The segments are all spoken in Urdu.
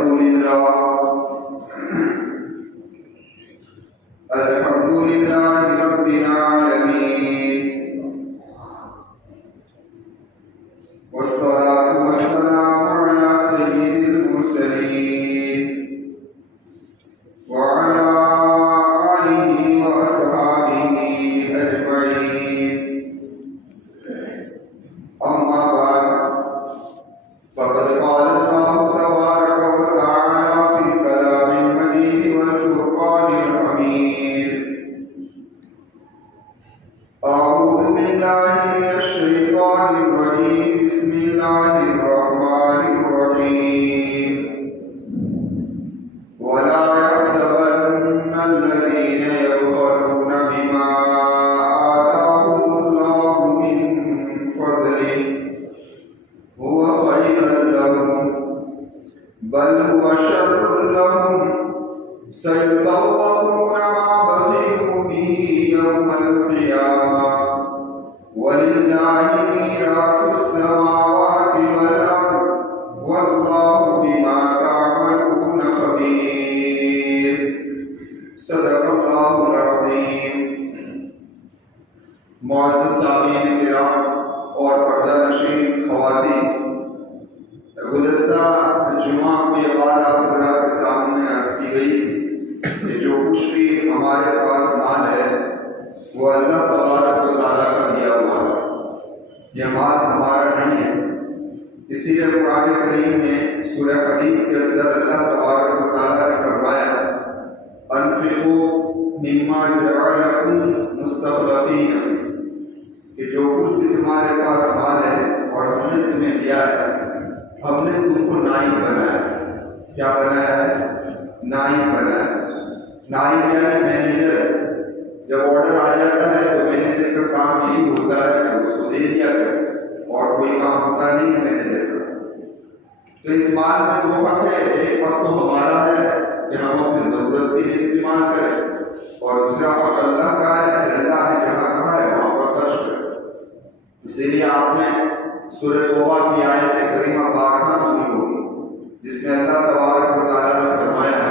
الحمد لله رب العالمين والصلاة والسلام على سيد المرسلين وعلى آله وأصحابه أجمعين. أما بعد فقد قال الله تبارك وتعالى في الكلام المجيد والفرقان الحميد: أعوذ بالله من الشيطان الرجيم. بسم الله الرحمن الرحيم. ولا يحسبن الذين يبخلون بما آتاهم الله من فضله هو خيرا لهم بل هو شر لهم سيطوقون ما بخلوا به يوم القيامة ولله ميراث السماوات والأرض والله بما تعملون خبير. صدق اللہ العظیم. معزز سامعین کرام اور پردہ نشین خواتین، گزشتہ جمعہ کو یہ بات آپ حضرات کے سامنے عرض کی گئی کہ جو کچھ بھی ہمارے پاس مال ہے وہ اللہ تبارک و تعالیٰ کا دیا ہوا ہے، یہ مال ہمارا نہیں ہے. اسی لیے قرآن کریم میں سورہ حدید کے اندر اللہ تبارک و تعالیٰ نے فرمایا: انفقوا مما جعلکم مستخلفین، کہ جو کچھ بھی تمہارے پاس مال ہے اور ہم نے تمہیں دیا ہے، ہم نے تم کو نائب بنایا. کیا بنایا ہے؟ نائب بنایا. نائب یعنی مینیجر. جب آرڈر آ جاتا ہے تو مینیجر کا کام یہی ہوتا ہے کہ اس کو دے دیا کرے، اور کوئی کام ہوتا نہیں مینیجر کا. تو اس مال میں دو حق ہے: ایک حق تو ہمارا ہے کہ ہم اپنی ضرورت کے لیے استعمال کریں، اور دوسرا حق اللہ کا ہے کہ اللہ نے جہاں کہا ہے وہاں پر خرچ کریں. اسی لیے آپ نے سورہ توبہ کی آیت کریمہ بارہا سنی ہوگی، جس میں اللہ تبارک و تعالیٰ نے فرمایا: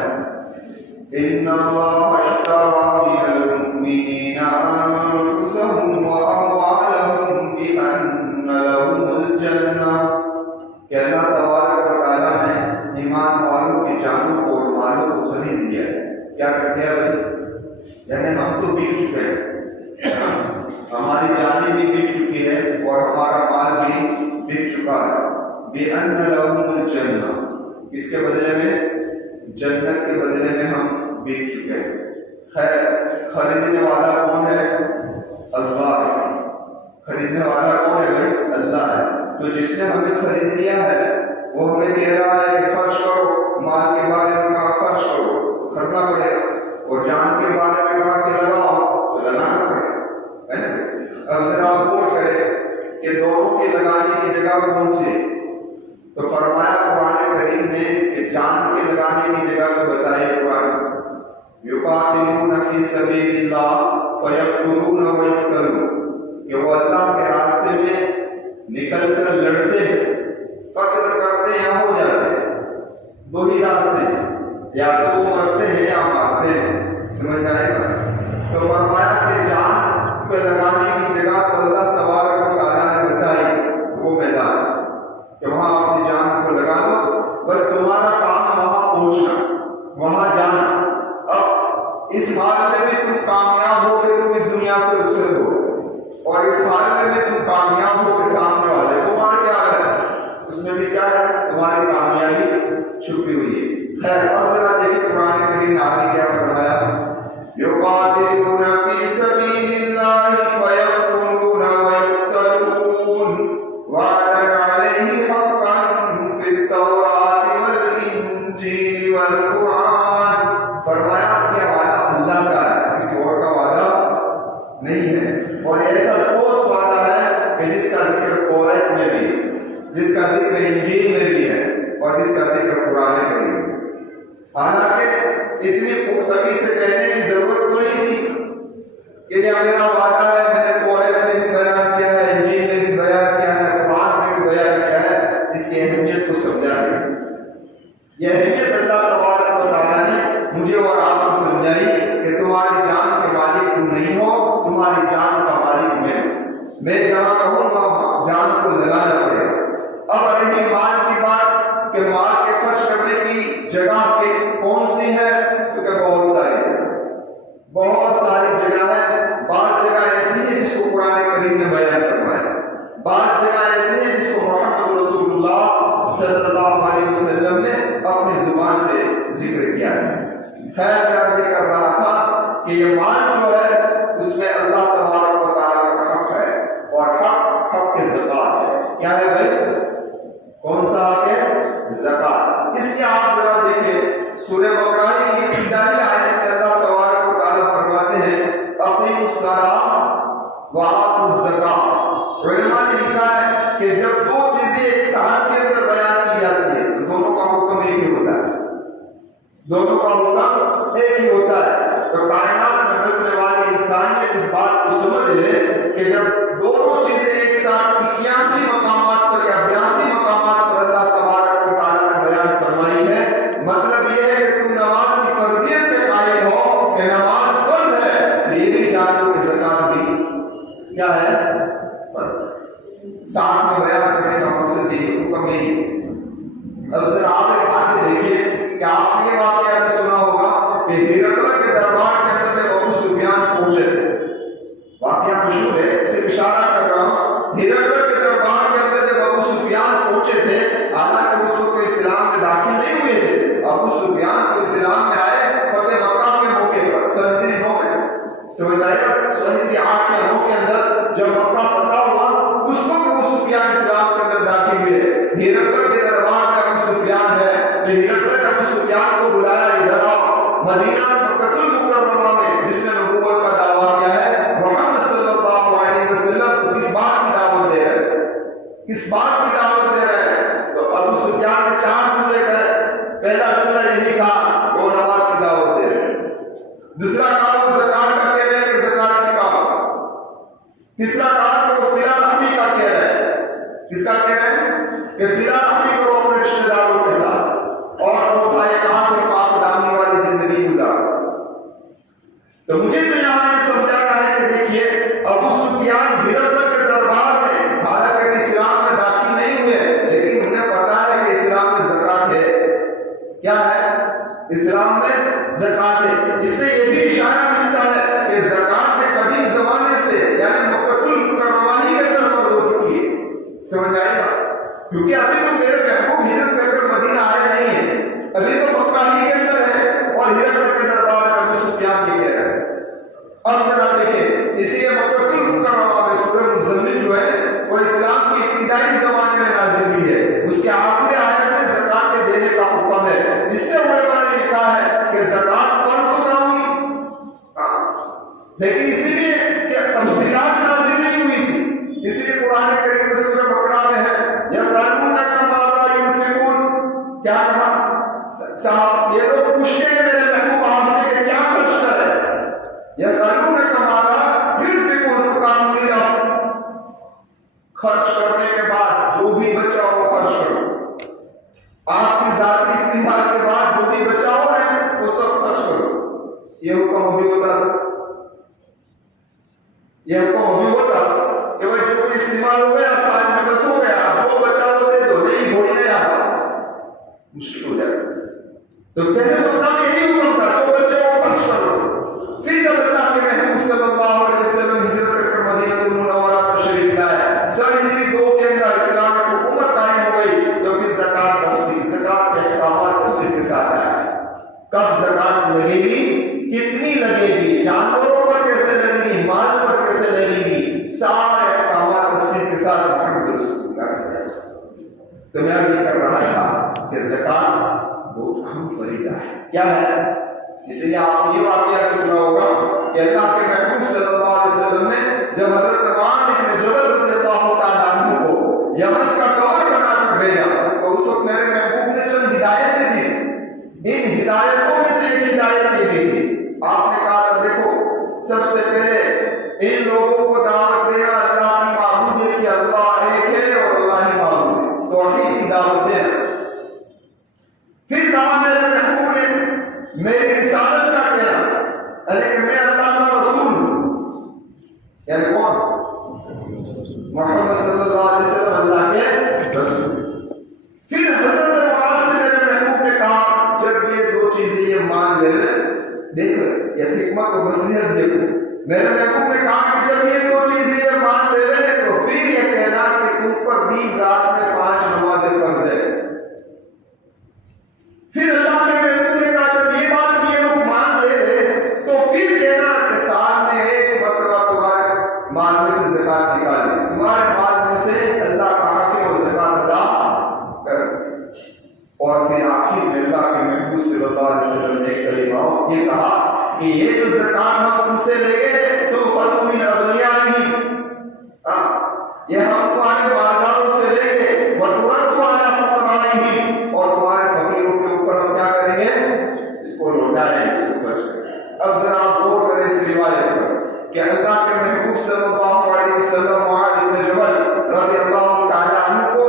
ان اللہ اشتری من المؤمنین انفسهم واموالهم بان لهم الجنہ، کہ اللہ تبارک و تعالیٰ نے ایمان والوں کی جانوں کو اور مالوں کو خرید لیا ہے. کیا کر دیا بھائی؟ یعنی ہم تو بک چکے ہیں، ہماری جانیں بھی بک چکی ہے اور ہمارا مال بھی بک چکا ہے. بِأَنَّ لَهُمُ الْجَنَّةَ، اس کے بدلے میں جنت کے بدلے میں ہم بک چکے ہیں. خیر، خریدنے والا کون ہے؟ اللہ ہے. خریدنے والا کون ہے بھائی؟ اللہ ہے. تو جس نے ہمیں خرید لیا ہے وہ ہمیں کہہ رہا ہے کہ خرچ کرو. مال کے بارے میں کہا خرچ کرو، کرنا پڑے گا. اور جان کے بارے میں کہا کہ لگاؤ، تو لگانا پڑے گا، ہے نا؟ اب ذرا غور کرے کہ دونوں کی لگانے کی جگہ کون سی؟ تو فرمایا قرآن کریم نے کہ جان کے لگانے کی جگہ کو بتائے قرآن: یقاتلون فی سبیل اللہ فیقتلون ویقتلون، کہ وہ اللہ کے راستے میں نکل کر لڑتے ہیں، قتل کرتے ہیں یا ہو جاتے ہیں. دو ہی راستے ہیں، یا تو مرتے ہیں یا مارتے ہیں. سمجھ آئے گا؟ تو فرمایا کہ جان کو لگانے کی جگہ کو اللہ تبارک و تعالیٰ نے بتائی وہ میدان کہ وہاں اپنی جان کو لگا دو. بس تمہارا کام وہاں پہنچنا، وہاں جانا. اب اس حال میں بھی تم کامیاب ہو کہ تم اس دنیا سے رخصت ہو، اور اس حال میں بھی تم کامیاب ہو کہ سامنے والے کو مار کے آ گئے. اس میں بھی کیا ہے؟ تمہاری کامیابی چھپی ہوئی ہے. خیر، اب ذرا دیکھیں قرآن کریم نے آگے کیا فرمایا: یقاتلون فی سبیل اللہ فیقتلون ویقتلون وعدا علیہ حقا فی التوراۃ والانجیل والقرآن. فرمایا کہ وعدہ اللہ کا ہے، کسی اور کا وعدہ نہیں ہے. اور ایسا ٹھوس وعدہ ہے کہ جس کا ذکر توریت میں بھی، جس کا ذکر انجیل میں بھی ہے، اور جس کا ذکر قرآن کریم میں. حالانکہ اتنی پختگی سے کہنے کی ضرورت تو نہیں تھی کہ یہ میرا وعدہ ہے، میں نے توریت میں بھی بیان کیا ہے، انجیل میں بھی بیان کیا ہے، قرآن میں بھی بیان کیا ہے. اس کی اہمیت کو سمجھا نہیں. یہ اہمیت سمجھائی کہ تمہاری جان کے مالک تم نہیں ہو، تمہاری جان کا مالک میں جہاں کہوں گا جان کو لگانا پڑے گا۔ اب رہی مال کی بات کہ مال کے خرچ کرنے کی جگہ کے کون سی ہے، کیونکہ بہت ساری جگہ ہے۔ بعض جگہ ایسی ہے جس کو قرآن کریم نے بیان فرمایا، بعض جگہ ایسی ہے جس کو محمد رسول اللہ صلی اللہ علیہ وسلم نے اپنی زبان سے ذکر کیا ہے۔ خیر کیا ذکر کر رہا تھا کہ یہ مال جو ہے اس میں اللہ تبارک و تعالیٰ کا حق ہے، اور حق کے زکات ہے۔ کیا ہے بھائی؟ کون سا حق ہے؟ زکات۔ اس لیے آپ ذرا دیکھیں سورہ بقرہ کی ابتدائی آیت میں اللہ تبارک و تعالیٰ فرماتے ہیں اقیموا الصلاۃ وآتوا الزکاۃ۔ علماء نے لکھا ہے کہ جب دو چیزیں ایک ساتھ کے اندر بیان کی جاتی ہیں تو دونوں کا حکم ایک ہی ہوتا ہے، دونوں کا حکم ایک ہی ہوتا ہے۔ تو کائنات میں بسنے والی انسانیت اس بات کو سمجھ لے کہ جب دونوں چیزیں ایک ساتھ 81 مقامات پر یا 82 مقامات پر اللہ تبارک و تعالیٰ نے بیان فرمائی ہے، مطلب یہ ہے کہ تم نماز کی فرضیت کے قائل ہو کہ نماز فرض ہے، تو یہ بھی جان لو کہ زکات بھی کیا ہے؟ فرض۔ ساتھ میں بیان کرنے کا مقصد یہ حکم یہی ہے۔ اب ذرا آپ ایک بات دیکھیے کہ آپ نے یہ واقعہ بھی سنا ہوگا کہ ہرقل کے دربار کے اندر جب ابو سفیان پہنچے تھے، واقعہ مشہور ہے، اسے اشارہ کر رہا ہوں، ہرقل کے دربار کے اندر جب ابو سفیان پہنچے تھے، حالانکہ اس وقت اسلام میں داخل نہیں ہوئے تھے، ابو سفیان کو اسلام میں آئے فتح مکہ کے موقع پر سن 9 میں، سمجھ آئے گا، سن 8 یا 9 کے اندر جب مکہ فتح ہوا اس وقت ابو سفیان اسلام کے اندر داخل ہوئے۔ ہرقل کے دربار میں ابو سفیان ہے تو ہرقل نے ابو سفیان کو بلایا، ادھر آؤ۔ مدینہ مکہ المکرمہ میں جس نے نبوت کا دعویٰ کیا ہے، محمد صلی اللہ علیہ وسلم کو کس بات کی دعوت دے رہے ہیں، کس بات کی دعوت دے رہے ہیں؟ تو ابو سفیان کے 4 جملے گئے۔ پہلا جملہ یہی کہا وہ نماز کی دعوت دے رہے ہیں، دوسرا کہا وہ زکات کا کہہ رہے ہیں کہ زکات نکالو، تیسرا کہا کہ وہ صلہ رحمی کا کہہ رہے ہیں، کس کا کہہ رہے ہیں کہ صلہ رحمی کرو اپنے رشتہ داروں کے ساتھ، اور چوتھا یہ کہا کہ پاک دامنی والی زندگی گزارو۔ تو مجھے تو یہاں یہ سمجھانا ہے کہ دیکھیے ابو سفیان ہرقل کے دربار میں حالانکہ اسلام میں داخل نہیں ہوئے لیکن انہیں پتا ہے کہ اسلام میں زکات ہے۔ کیا ہے؟ اسلام میں زکات ہے۔ اس سے یہ بھی اشارہ ملتا ہے کہ زکات کے قدیم زمانے سے یعنی مکہ المکرمہ کے اندر فرض ہو چکی ہے۔ سمجھ آئے گا؟ کیونکہ ابھی تو میرے محبوب ہجرت کر کر مدینہ آئے نہیں ہیں، ابھی تو مکہ ہی کے اندر ہے اور ہرقل کے دربار میں ابو سفیان کی کہہ رہے ہیں۔ اب ذرا دیکھیں اسی لیے مکہ المکرمہ میں سورہ مزمل جو ہے وہ اسلام کی ابتدائی زمانے میں نازل ہوئی ہے، اس کے آخری آیت میں زکات کے دینے کا حکم ہے۔ اس سے علماء نے لکھا ہے کہ زکات فرض تو نہ ہوئی لیکن اسی لیے کہ تفصیلات نازل نہیں ہوئی تھی، اسی لیے قرآن کریم میں سورہ بقرہ میں ہے یسألونک ماذا ينفقون، کیا کہا؟ صاحب یہ لوگ پوچھتے ہیں میرے محبوب آپ سے کہ کیا خرچ کریں، یسألونک ماذا ينفقون، تو کام ملا خرچ کرنے کے بعد جو بھی بچا ہو خرچ کرو، آپ کی ذاتی استعمال کے بعد جو بھی بچا ہو رہے وہ سب خرچ کرو۔ یہ حکم ابھی ہوتا تھا، یہ حکم ابھی ہوتا کہ وہ جو کوئی استعمال ہو گیا سال میں بس ہو گیا، جو بچا ہو دے دو، نہیں بھولی نہیں آتا، مشکل ہو جائے۔ تو پہلے مقام یہی حکم تھا جو بچے وہ خرچ کرو۔ پھر جب اللہ کے محبوب صلی اللہ علیہ وسلم ہجرت کر کر مدینہ المنورہ تشریف لائے، سن 2 کے اندر اسلام میں حکومت قائم ہو گئی، تو پھر زکات تفصیل، زکات کے احکامات تفصیل کے ساتھ آئے۔ کب زکات لگے گی، کتنی لگے گی، جانوروں پر کیسے لگے گی، مال پر کیسے لگے گی، سارے احکامات تفصیل کے ساتھ محمد رسول اللہ کا۔ تو میں یہ کر رہا تھا کہ زکات بہت اہم فریضہ ہے۔ کیا ہے؟ اس لیے آپ یہ واقعہ سنا ہوگا کہ اللہ کے محبوب صلی اللہ علیہ وسلم نے جب حضرت معاذ بن جبل رضی اللہ تعالیٰ عنہ کو یمن کا گورنر بنا کر بھیجا تو اس وقت میرے محبوب نے چند ہدایتیں دی، ان ہدایتوں میں سے ایک ہدایت یہ بھی تھی، آپ نے کہا تھا دیکھو سب سے پہلے ان لوگوں کو دعوت دینا اللہ کی معبودیت کہ اللہ ایک ہے اور اللہ ہی معبود ہے، توحید کی دعوت دینا۔ پھر کہا میرے محبوب نے میری رسالت کا کہنا کہ میں اللہ کا رسول ہوں، یعنی کون؟ محمد صلی اللہ علیہ وسلم اللہ کے رسول۔ پھر حضرت معاذ سے میرے محبوب نے کہا جب یہ دو چیزیں یہ مان لے، دیکھو یہ حکمت و مصلحت دیکھو، میرے محبوب نے کہا کہ جب یہ دو چیزیں یہ مان لے تو پھر یہ کہنا کہ تم پر دن رات میں 5 نمازیں فرض ہے۔ پھر اللہ کے محبوب نے کہا جب یہ بات یہ لوگ مان لے تو پھر کہنا کہ سال میں ایک مرتبہ تمہارے مال میں سے زکات نکالے، تمہارے مال میں سے اللہ کہا کہ وہ زکات ادا کر۔ اور پھر آخر میں اللہ کے محبوب صلی اللہ علیہ وسلم نے کلمہ یہ کہا کہ یہ جو زکات ہم ان سے لیں گے تو خلق من اغنیائہم، یہ ہم تمہارے مالداروں سے لیں گے، وَتُرَدُّ عَلَىٰ فُقَرَائِهِمْ، اور تمہارے فقیروں کے اوپر ہم کیا کریں گے؟ اس کو لوٹائیں گے، اس کو بچیں۔ اب ذرا آپ غور کریں اس روایت پر کہ اللہ کے محبوب صلی اللہ علیہ وسلم معاذ بن جبل رضی اللہ تعالیٰ عنہ کو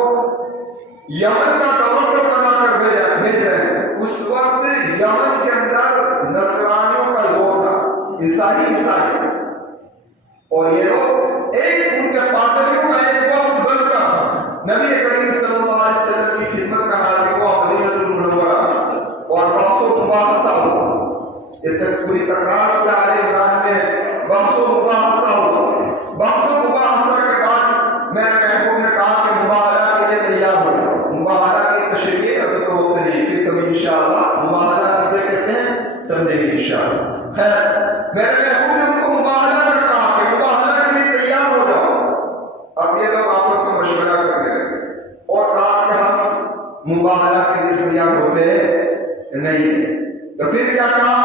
یمن کا گورنر بنا کر بھیج رہے ہیں۔ اس وقت یمن کے اندر نصرانیوں کا زور تھا، عیسائی، اور یہ لوگ ایک ان کے پادریوں کا ایک وفد بن کر نبی کریم صلی اللہ علیہ وسلم کی خدمت میں حاضر ہوا مدینہ المنورہ، اور بحث و مباحثہ ہوا۔ یہ تک پوری تکرار سورہ آل عمران میں بحث و مباحثہ ہوا۔ بحث و مباحثہ کے بعد میرے محبوب نے کہا کہ مباحثہ کے لیے تیار ہو۔ مباحثہ کی تشریح ابھی تو وقت نہیں، پھر کبھی انشاءاللہ مباحثہ کسے کہتے ہیں سمجھیں گے انشاءاللہ۔ خیر، میرے محبوب نے ان کو مباحثہ میں کہا کہ مباحثہ کے لیے تیار ہو جاؤ۔ اب یہ لوگ آپس میں مشورہ کرنے لگے اور کہا کہ ہم مباحثہ کے لیے تیار ہوتے نہیں۔ تو پھر کیا کہا؟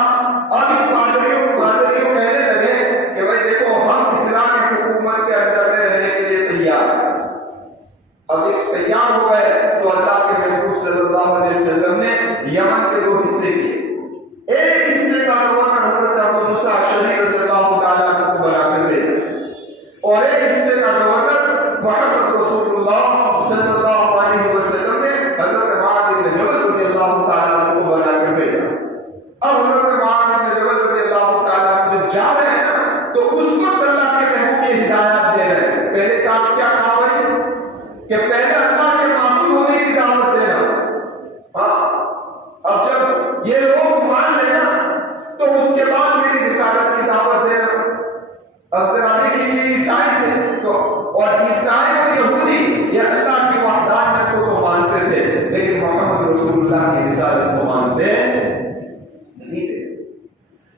اب پادریوں کہنے لگے کہ بھائی دیکھو ہم اسلامی حکومت کے اندر میں رہنے کے لیے تیار ہیں۔ اب ایک تیار ہو گئے تو اللہ کے محبوب صلی اللہ علیہ وسلم نے یمن کے 2 حصے کیے۔ ایک حصے کا گورنر حضرت ابو موسیٰ اشعری رضی اللہ تعالیٰ عنہ کو بنا کر بھیجا، اور ایک حصے کا گورنر محمد رسول اللہ صلی اللہ علیہ وسلم نے حضرت معاذ بن جبل رضی اللہ تعالیٰ عنہ کو بنا کر بھیجا۔ اب حضرت معاذ بن جبل رضی اللہ تعالیٰ عنہ جب جا رہے ہیں تو اس وقت اللہ کے محبوب یہ ہدایات دے رہے ہیں۔ پہلے کام کیا کہا بھائی کہ پہلے اللہ کے معبود ہونے کی دعوت دینا۔ اب جب یہ لوگ مان لینا تو اس کے بعد میری رسالت کی دعوت دینا۔ اب ذرا دیکھیں کہ یہ عیسائی تھے تو، اور عیسائی اور یہودی یہ اللہ کی وحدانیت کو تو مانتے تھے لیکن محمد رسول اللہ کی رسالت کو مانتے نہیں تھے۔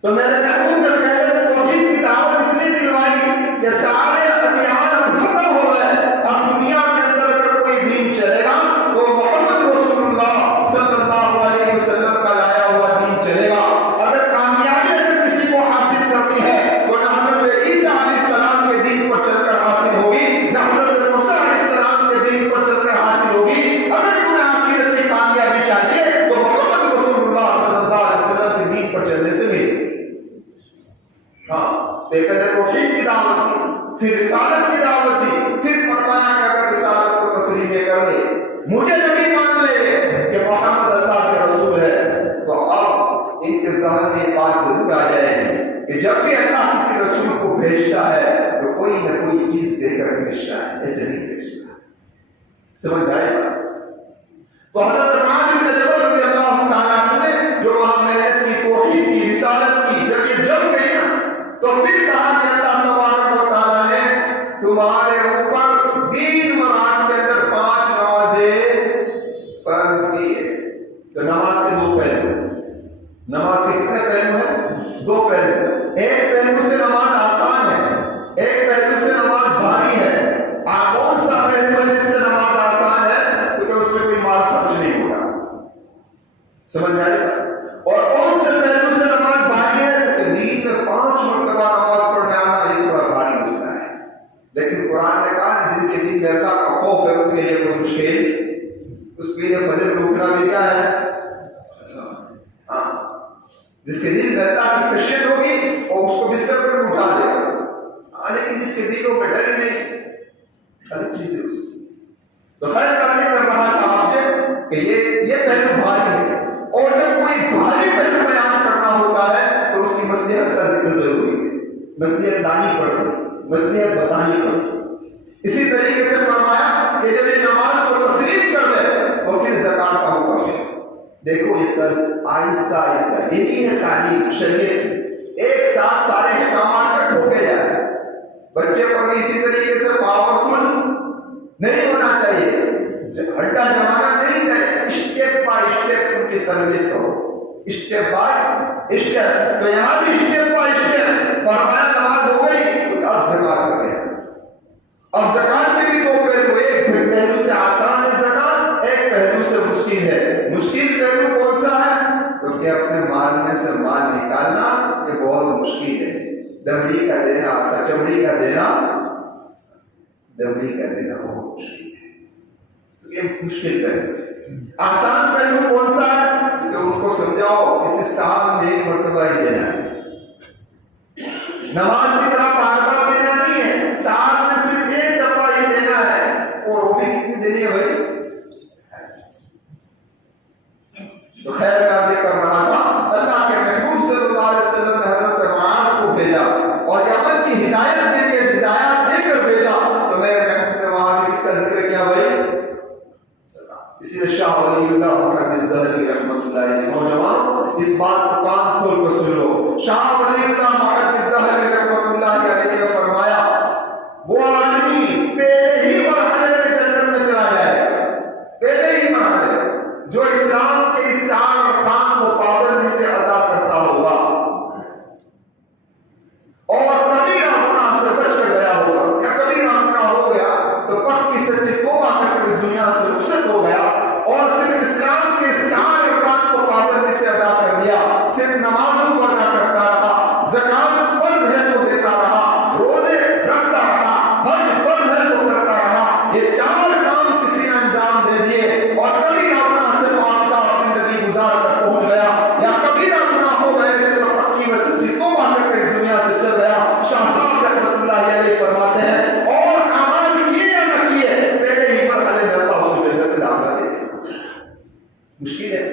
تو میرے محبوب نے پہلے توحید کی دعوت اس لیے دلوائی کہ سارے ادیان اب ختم ہو گئے، اب دنیا کے اندر اگر کوئی دین چلے گا تو محمد رسول اللہ صلی اللہ علیہ وسلم کا لایا ہوا دین چلے گا۔ اگر کامیابی اگر کسی کو حاصل کرنی ہے تو نہ حضرت عیسیٰ علیہ السلام کے دین پر چل کر حاصل ہوگی، نہ حضرت موسیٰ علیہ السلام کے دین پر چل کر حاصل ہوگی۔ اگر تمہیں آخرت کی کامیابی چاہیے تو محمد رسول اللہ صلی اللہ علیہ وسلم کے دین پر چلنے سے ملے۔ پہلے توحید کی دعوت دی، پھر رسالت کی دعوت دی، پھر فرمایا کہ اگر رسالت کو تسلیم کر لے، مجھے نبی مان لے کہ محمد اللہ کے رسول ہے، تو اب ان کے ذہن میں بات ضرور آ جائے گی کہ جب بھی اللہ کسی رسول کو بھیجتا ہے تو کوئی نہ کوئی چیز دے کر بھیجتا ہے، ایسے نہیں بھیجتا۔ سمجھ آئے گا؟ تو حضرت معاذ بن جبل رضی اللہ تعالیٰ عنہ نے جو وہاں محنت کی، توحید کی، رسالت کی، جب یہ جم گئی نا تو پھر کہا کہ اللہ تبارک و تعالیٰ نے تمہارے اوپر دین و رات کے اندر 5 نمازیں فرض کی ہے۔ تو نماز کے 2 پہلو، نماز کے کتنے پہلو ہیں؟ 2 پہلو۔ ایک پہلو سے نماز آسان ہے، ایک پہلو سے نماز بھاری ہے۔ آپ کون سا پہلو ہے جس سے نماز آسان ہے؟ کیونکہ اس میں کوئی مال خرچ نہیں ہوگا، سمجھ میں آئے گا؟ اور کون سے پہلو سے نماز بھاری ہے؟ کہ دین میں 5 مرتبہ نماز پڑھنے آنا ایک بڑا بھاری مسئلہ ہے، لیکن قرآن نے کہا جن کے دل میں اللہ کا خوف ہے اس کے لیے کوئی مشکل، اس کے لیے فجر کو اٹھنا بھی کیا ہے؟ جس کے دل میں اللہ کی خشیت ہوگی اور اس کو بستر پر بھی اٹھا دے گا، لیکن جس کے دلوں میں ڈر نہیں، الگ چیز ہے اس کی۔ تو خیر باتیں کر رہا تھا آپ سے کہ یہ پہلو بھاری ہے، اور جب کوئی بھاری پہلو بیان کرنا ہوتا ہے تو اس کی مصلحت کا نصیحت دانی پڑی، نصیحت بتانی پڑی۔ اسی طریقے سے فرمایا کہ جب یہ نماز کو تسلیم کر لے اور پھر زکات کا حکم ہے۔ دیکھو یہ آہستہ آہستہ، یہی ہے تعلیم شریعت، ایک ساتھ سارے احکامات کا ٹھوکے جائے۔ بچے پر بھی اسی طریقے سے پاورفل نہیں ہونا چاہیے، ہٹا جمانا نہیں چاہیے، اسٹیپ بائی اسٹیپ ان کی تربیت کرو، اسٹیپ بائی اسٹیپ۔ تو یہاں بھی اسٹیپ بائی اسٹیپ فرمایا نماز ہو گئی تو اب زکات کر گیا۔ اب زکات کے بھی دو پہلو، ایک پہلو سے آسان ہے زکات، ایک پہلو سے مشکل ہے۔ مشکل پہلو کون سا ہے؟ تو کہ اپنے مال میں سے مال نکالنا یہ بہت مشکل ہے۔ دمڑی کا دینا آسان، چمڑی کا دینا، دمڑی کا دینا بہت مشکل ہے، تو یہ مشکل پہلو ہے۔ آسان پہلو کون سا ہے؟ کہ ان کو سمجھاؤ کسی سال میں ایک مرتبہ ہی دینا ہے، نماز کی طرح بار بار دینا نہیں ہے، سال میں صرف ایک دفعہ ہی دینا ہے۔ اور وہ بھی کتنی دینی ہے بھائی؟ تو خیر کا ذکر رہا تھا، اللہ کے محبوب صلی اللہ علیہ وسلم نے حضرت معاذ کو بھیجا اور یمن کی ہدایت کے لیے ہدایات دے کر بھیجا، تو میرے محبوب نے وہاں بھی کس کا ذکر کیا بھائی؟ اسی لیے شاہ ولی اللہ مقدس دہلوی رحمۃ اللہ علیہ، نوجوان اس بات کو کان کھول کر سن لو، شاہ ولی اللہ مقدس دہلوی رحمۃ اللہ علیہ نے فرمایا وہ آدمی پہلے ہی مرحلے میں جنت میں چلا جائے گا، پہلے ہی مرحلے جو اسلام کے اس 4 ارکان کو پابندی سے ادا کرتا ہوگا اور کبیرہ گناہ سے بچ کر گیا ہوگا، یا کبیرہ گناہ ہو گیا تو پکی سچی توبہ کر کے اس دنیا سے رخصت ہو گیا، اور صرف اسلام کے اس 4 ارکان کو پابندی سے ادا کر دیا، صرف نمازوں کو ادا کرتا رہا، زکات فرض ہے تو دیتا رہا، روزے رکھتا رہا، حج فرض ہے تو کرتا رہا، یہ 4 کام کسی نے انجام دے دیے اور کبیرہ گناہ سے پاک صاف زندگی گزار کر پہنچ گیا، یا کبیرہ گناہ ہو گئے تھے تو پکی و سچی توبہ کر کے اس دنیا سے چل گیا۔ شاہ صاحب رحمۃ اللہ علیہ فرماتے ہیں اور اعمال کیے یا نہ کیے پہلے ہی مرحلے میں اللہ اس کو جنت میں داخلہ دے دے۔ مشکل ہے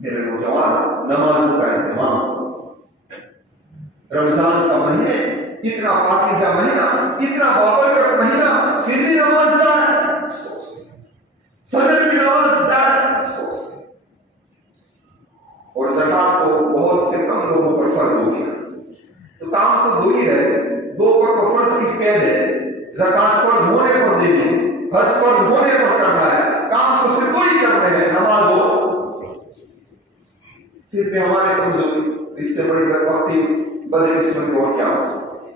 میرے نوجوان، نمازوں کا اہتمام، رمضان کا مہینے، اتنا پاکیزہ مہینہ، اتنا بابرکت مہینہ، پھر بھی نماز جائے، افسوس ہے، فجر کی نماز جائے، افسوس ہے۔ اور زکات تو بہت سے کم لوگوں پر فرض ہو گیا، تو کام تو 2 ہی رہے، 2 پر تو فرض کی قید ہے، زکات فرض ہونے پر دینی، حج فرض ہونے پر کرنا ہے، کام تو صرف 2 ہی کرتے ہیں، نماز ہو، پھر بھی ہمارے کمزوری، اس سے بڑی بدبختی بدقسمتی اور کیا ہو سکتی ہے۔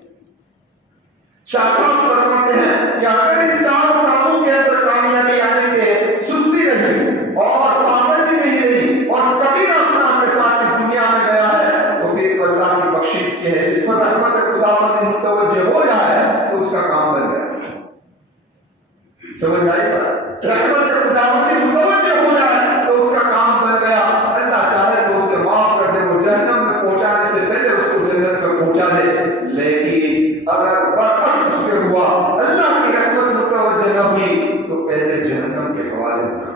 شاہ صاحب فرماتے ہیں کہ اگر ان 4 کاموں کے اندر کامیابی آنے کے سستی رہی اور پابندی نہیں رہی اور کبیرہ گناہ کے ساتھ اس دنیا میں گیا ہے تو پھر تو اللہ کی بخشش کے ہے، اس پر رحمت خداوند متوجہ ہو جائے تو اس کا کام بن گیا۔ سمجھ آئی بات؟ رحمت خداوند متوجہ ہو جائے تو اس کا کام بن گیا۔ اللہ چاہے تو اسے معاف کر دے، وہ جہنم میں پہنچانے سے پہلے اس کو جنت میں پہنچا دے، لیکن اگر برعکس اس سے ہوا، اللہ کی رحمت متوجہ نہ ہوئی تو پہلے جہنم کے حوالے نہ کر۔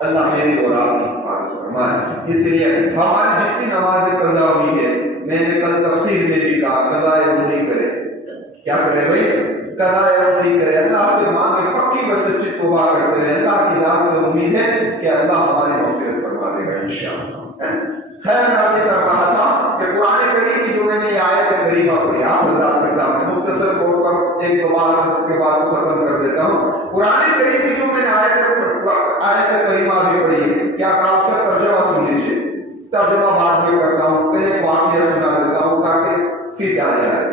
اللہ میری اور آپ کی حفاظت فرمائے۔ اس لیے ہماری جتنی نمازیں قضا ہوئی ہے، میں نے کل تفسیر میں بھی کہا قضاء عمری کرے، کیا کرے بھائی؟ قضاء عمری کرے، اللہ سے مانگے، پکی و سچی توبہ کرتے رہے، اللہ کی ذات سے امید ہے کہ اللہ ہماری مغفرت فرما دے گا انشاءاللہ۔ خیر میں عرض کر رہا تھا کہ قرآن کریم کی جو میں نے یہ آیت کریمہ پڑھی آپ حضرات کے سامنے مختصر طور پر 1-2 بار عرض کے بعد ختم کر دیتا ہوں۔ قرآن کریم کی جو میں نے آیت کریمہ بھی پڑھی ہے، کیا کہا اس کا ترجمہ سن لیجیے، ترجمہ بعد میں کرتا ہوں، پہلے ایک واقعہ سنا دیتا ہوں تاکہ فٹ آ جائے۔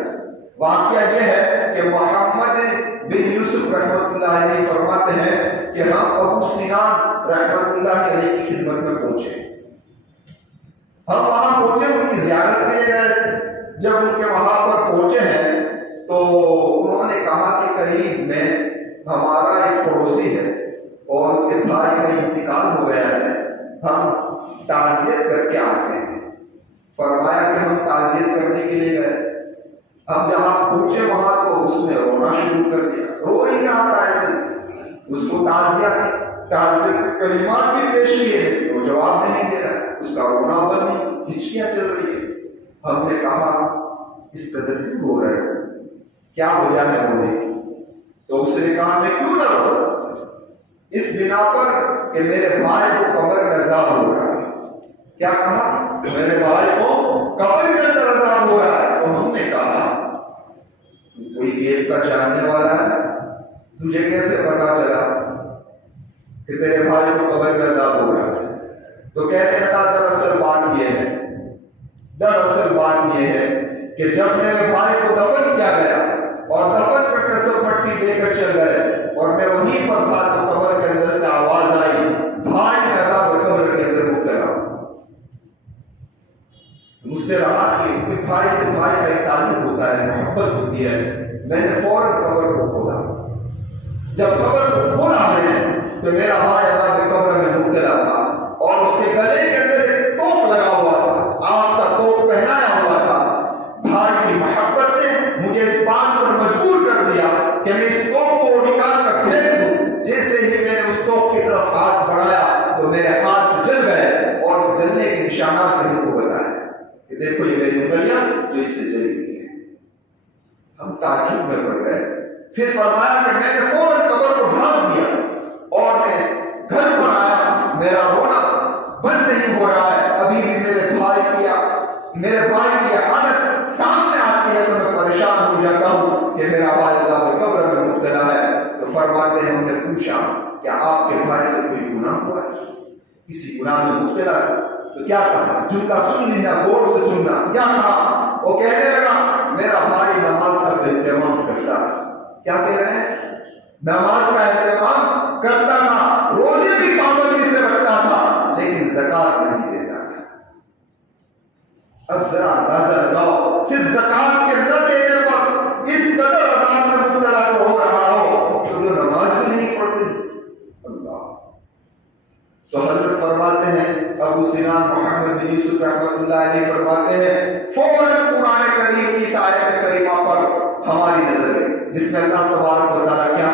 واقعہ یہ ہے کہ محمد بن یوسف رحمۃ اللہ علیہ فرماتے ہیں کہ ہم ابو سنان رحمۃ اللہ علیہ کی خدمت میں پہنچے، ہم وہاں پہنچے، ان کی زیارت کے لیے گئے۔ جب ان کے وہاں پر پہنچے ہیں تو انہوں نے کہا کہ قریب میں ہمارا ایک پڑوسی ہے اور اس کے بھائی کا انتقال ہو گیا ہے، ہم تعزیت کر کے آتے ہیں۔ فرمایا کہ ہم تعزیت کرنے کے لیے گئے، اب جہاں پہنچے وہاں تو اس نے رونا شروع کر دیا، رو ہی رہا تھا ایسے، اس کو تعزیت کلمات بھی پیش کیے لیکن وہ جواب نہیں دے رہا ہے، اس کا رونا بند نہیں، ہچکیاں چل رہی ہے۔ ہم نے کہا اس قدر کیوں ہو رہا ہے، کیا وجہ ہے ہونے کی؟ تو اس نے کہا میں کیوں نہ رو، اس بنا پر کہ میرے بھائی کو قبر کا عذاب ہو رہا ہے۔ کیا کہا؟ میرے بھائی کو قبر کے اندر عذاب ہو رہا ہے۔ تو ہم نے کہا کوئی غیب کا جاننے والا ہے، تجھے کیسے پتا چلا کہ تیرے بھائی کو قبر میں عذاب ہو رہا ہے؟ تو کہنے لگا دراصل بات یہ ہے کہ جب میرے بھائی کو دفن کیا گیا اور دفن کر کے سب مٹی دے کر چل گئے اور میں وہیں پر تھا تو قبر کے اندر سے آواز آئی بھائی میں عذاب قبر کے اندر مبتلا۔ مجھ سے رہا کہ بھائی سے بھائی کا ایک تعلق ہوتا ہے، محبت ہوتی ہے۔ میں نے فوراً قبر کو کھولا۔ جب قبر کو کھولا میں نے تو میرا بھائی عذاب قبر میں مبتلا تھا اور اس کے گلے کے اندر ایک توپ لگا ہوا تھا، آگ کا توپ پہنایا ہوا تھا۔ بھائی کی محبت نے مجھے اس بات پر مجبور کر دیا کہ میں اس توپ کو نکال کر پھینک دوں۔ جیسے ہی میں نے اس توپ کی طرف ہاتھ بڑھایا تو میرے ہاتھ جل گئے اور اس جلنے کے نشانات نے مجھ کو بتایا کہ دیکھو یہ میری انگلیاں جو اس سے جلی ہوئی ہیں۔ ہم تعجب میں پڑ گئے۔ پھر فرمایا کہ میں نے فوراً قبر کو ڈھانپ دیا اور میں گھر پر آیا، میرا رونا بند نہیں ہو رہا ہے۔ ابھی بھی میرے بھائی کی حالت سامنے آتی ہے تو میں پریشان ہو جاتا ہوں کہ میرا بھائی عذاب قبر میں مبتلا ہے۔ تو فرماتے ہیں ہم نے پوچھا کیا آپ کے بھائی سے کوئی گناہ ہوا ہے، کسی گناہ میں مبتلا ہے؟ تو کیا کہا؟ جملہ سن لینا، غور سے سننا۔ کیا کہا؟ وہ کہنے لگا میرا بھائی نماز کا تو اہتمام کرتا ہے۔ کیا کہہ رہے ہیں؟ نماز کا اہتمام کرتا تھا، روزے بھی پابندی سے رکھتا تھا، لیکن زکات نہیں دیتا تھا۔ اب ذرا اندازہ لگاؤ، صرف زکات کے نہ دینے پر اس قدر عذاب میں مبتلا ہو رہا ہو تو جو نماز بھی نہیں پڑھتے۔ اللہ! تو حضرت فرماتے ہیں ابو سنان محمد بن یوسف رحمۃ اللہ علیہ فرماتے ہیں فوراً قرآن کریم کی آیت کریمہ پر ہماری نظر ہے جس میں اللہ تبارک و تعالیٰ کیا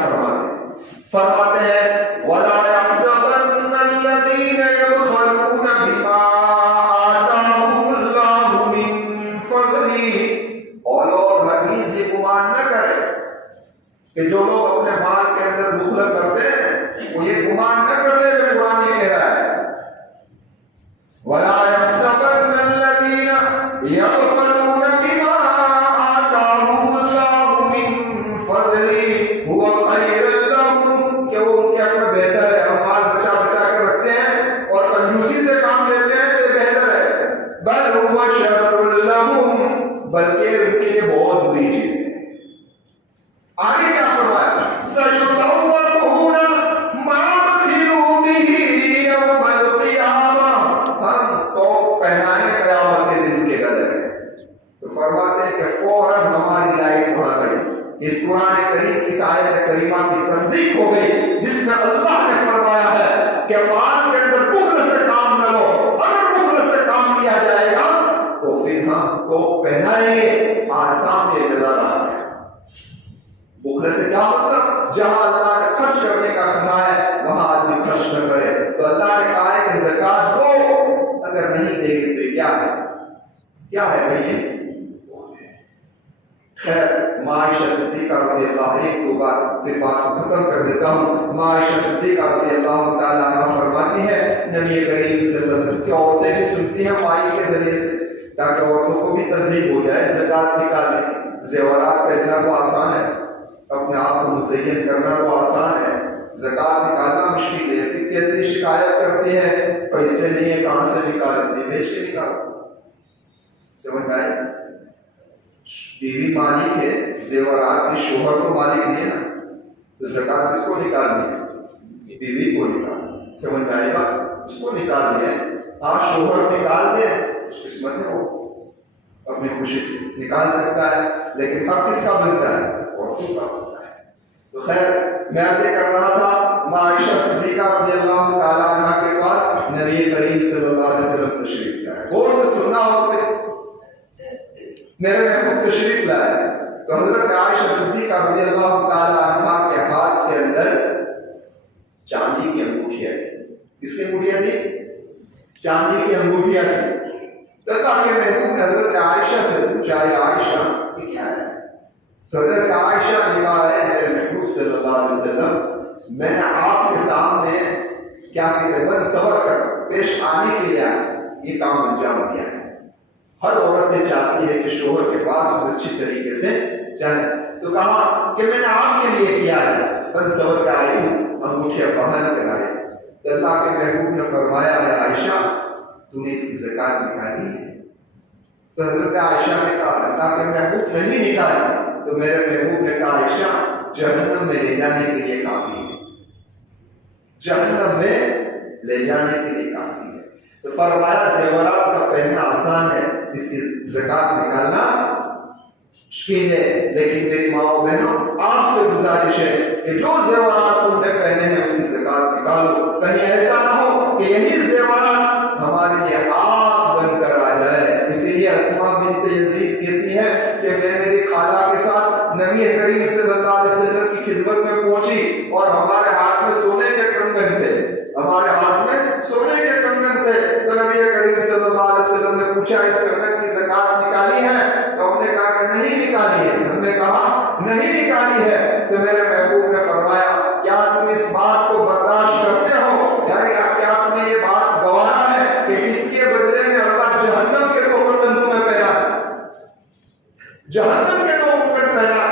فرماتے ہیں وَلَا يَحْسَبَنَّ الَّذِينَ يَبْخَلُونَ بِمَا آتَاهُمُ اللَّهُ مِن فَضْلِهِ۔ اور لوگ ہرگز یہ گمان نہ کریں کہ جو لوگ اپنے مال کے اندر بخل کرتے ہیں وہ یہ گمان نہ کر لے کہ قرآن یہ کہہ رہا ہے وَلَا يَحْسَبَنَّ الَّذِينَ يَبْخَلُونَ بِمَا آتَاهُمُ اللَّهُ مِن فَضْلِهِ هُوَ خَيْرٌ لَّهُمْ کہ وہ ان کے حق میں بہتر ہے، ہم مال بچا بچا کر رکھتے ہیں اور کنجوسی سے کام لیتے ہیں تو یہ بہتر ہے، بل هُوَ شَرٌّ لَّهُمْ بلکہ ان کے لیے بہت بری چیز ہے۔ آگے کیا فرمایا سَيُطَوَّقُونَ مَا بَخِلُوا بِهِ يَوْمَ الْقِيَامَةِ، ہم تو پہنائے قیامت کے دن ان کے گلے میں۔ تو فرماتے ہیں کہ فوراً ہماری لائٹ بڑھا گئی، اس قرآن کریم کی آیت کریمہ کی تصدیق ہو گئی جس میں اللہ نے فرمایا ہے کہ مال کے اندر بخل سے کام نہ لو، اگر بخل سے کام لیا جائے گا تو پھر ہم کو پہنائیں گے آسان کے نظر آ ہے۔ بخل سے کیا مطلب؟ جہاں اللہ نے خرچ کرنے کا کہا ہے وہاں آدمی خرچ نہ کرے۔ تو اللہ نے کہا ہے کہ زکات دو، اگر نہیں دے گی تو کیا ہے؟ کیا ہے کہیے؟ خیر معاشہ صدیقہ رضی اللہ ایک دو بات پھر بات کو ختم کر دیتا ہوں۔ معاشہ صدیقہ رضی اللہ تعالیٰ عنہ فرماتی ہے نبی کریم صلی اللہ علیہ وسلم کی عورتیں بھی سنتی ہیں مائی کے ذریعے سے تاکہ عورتوں کو بھی ترغیب ہو جائے زکات نکالنے کی۔ زیورات پہننا تو آسان ہے، اپنے آپ کو مزین کرنا تو آسان ہے، زکات نکالنا مشکل ہے۔ پھر کہتے ہیں شکایت کرتے ہیں پیسے نہیں ہے کہاں سے نکالتے، بیچ کے نکالو۔ سمجھ آئے؟ بیوی مالک ہے زیورات کی، شوہر تو مالک نہیں ہے نا، تو زکات کس کو نکالنی ہے؟ بیوی کو نکالنی۔ سمجھ میں آئے گا؟ اس کو نکالنی ہے۔ ہاں شوہر نکال دے اس قسمت ہے، وہ اپنی خوشی سے نکال سکتا ہے، لیکن حق کس کا بنتا ہے؟ عورتوں کا بنتا ہے۔ تو خیر میں یہ کر رہا تھا معاشہ صدیقہ رضی اللہ تعالیٰ عنہ کے پاس نبی کریم صلی اللہ علیہ وسلم تشریف لائے۔ غور سے سننا ہوتے میرے محبوب تشریف لائے تو حضرت عائشہ صدیقہ رضی اللہ تعالیٰ عنہ کے ہاتھ کے اندر چاندی کی انگوٹھیاں تھیں۔ کس کی انگوٹھیاں تھیں؟ چاندی کی انگوٹھیاں تھیں۔ تو اللہ کے محبوب نے حضرت عائشہ سے پوچھا یا عائشہ یہ کیا ہے؟ تو حضرت عائشہ نے کہا ہے میرے محبوب صلی اللہ علیہ وسلم میں نے آپ کے سامنے کیا کہتے بن صبر کر پیش آنے کے لیے یہ کام انجام دیا ہے۔ ہر عورت یہ چاہتی ہے کہ شوہر کے پاس وہ اچھی طریقے سے جائے، تو کہا کہ میں نے آپ کے لیے کیا ہے، بن صبر کا آئی انگوٹھیاں پہن کر آئے۔ تو اللہ کے محبوب نے فرمایا ہے عائشہ تو نے اس کی زکات نکالی ہے؟ تو حضرت عائشہ نے کہا اللہ کے محبوب نہیں نکالی۔ تو میرے محبوب نے کہا عائشہ جہنم میں لے جانے کے لیے کافی ہے، جہنم میں لے جانے کے لیے کافی ہے۔ تو فرمایا زیورات کا پہننا آسان ہے، اس کی زکات نکالنا مشکل ہے، لیکن میری ماں و بہنوں آپ سے گزارش ہے کہ جو زیورات تم نے پہنے ہیں اس کی زکات نکالو، کہیں ایسا نہ ہو کہ یہی زیورات ہمارے لیے آگ بن کر آ جائے۔ اسی لیے اسماء بنت یزید کہتی ہے کہ میں میری خالہ کے ساتھ نبی کریم صلی اللہ علیہ وسلم کی خدمت میں پہنچی اور ہمارے ہاتھ میں سونے کے کنگن تھے، ہمارے ہاتھ میں سونے کے کنگن تھے۔ تو نبی کریم صلی اللہ علیہ وسلم نے پوچھا اس کنگن کی زکات نکالی ہے؟ تو ہم نے کہا کہ نہیں نکالی ہے۔ ہم نے کہا نہیں نکالی ہے۔ تو میرے محبوب نے فرمایا کیا تم اس بات کو برداشت کرتے ہو، یعنی کیا تمہیں یہ بات گوارا ہے کہ اس کے بدلے میں اللہ جہنم کے 2 کنگن تمہیں پہنا، جہنم کے 2 کنگن پہنا؟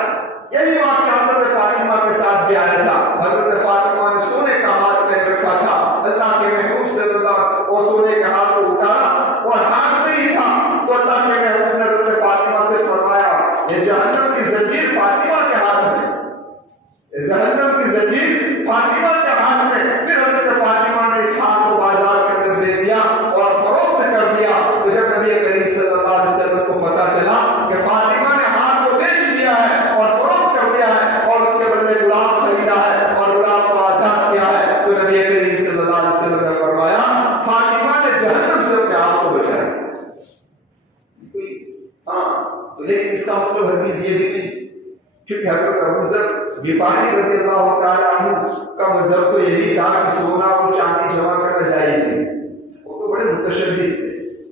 یہی واقعہ حضرت فاطمہ کے ساتھ بھی آیا تھا۔ حضرت فاطمہ نے سونے کا ہاتھ پہن رکھا تھا، اللہ کے محبوب صلی اللہ علیہ وسلم وہ سونے کے ہاتھ کو اتارا اور ہاتھ میں ہی تھا، تو اللہ کے محبوب نے حضرت فاطمہ سے فرمایا یہ جہنم کی زنجیر فاطمہ کے ہاتھ میں، جہنم کی زنجیر فاطمہ کے ہاتھ میں۔ پھر حضرت فاطمہ نے اس ہاتھ کو بازار کے اندر دے دیا اور فروخت کر دیا۔ تو جب نبی کریم صلی اللہ علیہ وسلم کو پتا چلا کہ فاطمہ نے ہاتھ کو بیچ دیا ہے اور فروخت کر دیا ہے اور اس کے بدلے غلام خریدا ہے اور غلام کو آزاد کیا ہے، تو نبی کریم صلی اللہ علیہ وسلم نے فرمایا فاطمہ نے جہنم سے اپنے آپ کو بچایا۔ تو لیکن اس کا مطلب ہرگز یہ بھی نہیں، کیونکہ حضرت ابو ذر غفاری رضی اللہ تعالیٰ عنہ کا مذہب تو یہی تھا کہ سونا اور چاندی جمع کرنا جائز ہے، وہ تو بڑے متشدد تھے۔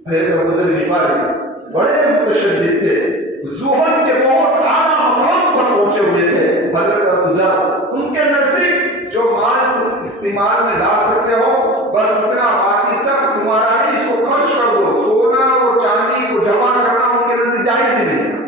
حضرت ابو ذر غفاری بڑے متشدد تھے، زہد کے بہت اعلیٰ مقام پر پہنچے ہوئے تھے۔ حضرت ابو ذر ان کے نزدیک جو مال استعمال میں لا سکتے ہو بس اتنا، باقی سب تمہارا نہیں، اس کو خرچ کر دو۔ سونا اور چاندی کو جمع کرنا ان کے نزدیک جائز ہی نہیں تھا،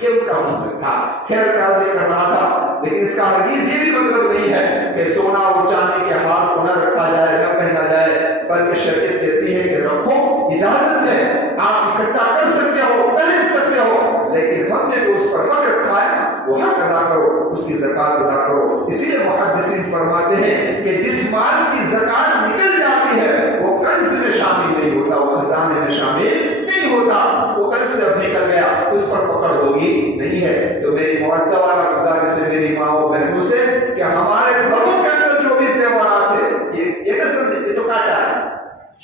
یہ ان کا مسئلہ تھا۔ خیر کا ذکر کر رہا تھا، لیکن اس کا ہرگز یہ بھی مطلب نہیں ہے کہ سونا اور چاندی کے ہاتھ کو نہ رکھا جائے، نہ پہنا جائے، بلکہ شریعت کہتی ہے کہ رکھو، اجازت ہے، آپ اکٹھا کر سکتے ہو، خرید سکتے ہو، لیکن ہم نے جو اس پر حق رکھا ہے وہ حق ادا کرو، اس کی زکات ادا کرو۔ اسی لیے محدثین فرماتے ہیں کہ جس مال کی زکات نکل جاتی ہے وہ کنز میں شامل نہیں ہوتا، وہ خزانے میں شامل نہیں ہوتا، وہ کنز سے اب نکل گیا، اس پر پکڑ ہوگی نہیں ہے۔ تو میری معتبرہ گزارش سے میری ماں و بہنوں سے کہ ہمارے گھروں کے اندر جو بھی زیورات ہے یہ نہ سمجھے یہ تو کاٹا ہے،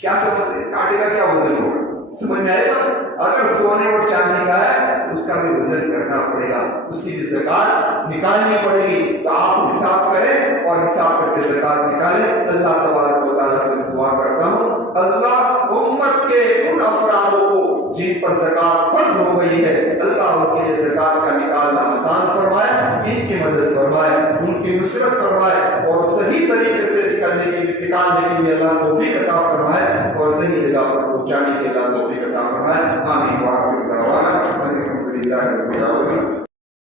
کیا سمجھ کاٹے کا کیا وزن ہوگا، سمجھ میں آئے گا؟ اگر سونے اور چاندی کا ہے اس کا بھی وزن کرنا پڑے گا، اس کی بھی زکات نکالنی پڑے گی۔ تو آپ حساب کریں اور حساب کر کے زکات نکالیں۔ اللہ تبارک و تعالیٰ سے دعا کرتا ہوں اللہ امت کے ان افرادوں کو جن پر زکات فرض ہو گئی ہے اللہ ان کے لیے زکات کا نکالنا آسان فرمائے، ان کی مدد فرمائے، ان کی نصرت فرمائے اور صحیح طریقے سے نکالنے کی بھی اللہ توفیق عطا فرمائے اور صحیح جگہ پر پہنچانے کی اللہ توفیق عطا فرمائے۔ آمین۔ وآخر دعوانا الحمد للہ رب العالمین۔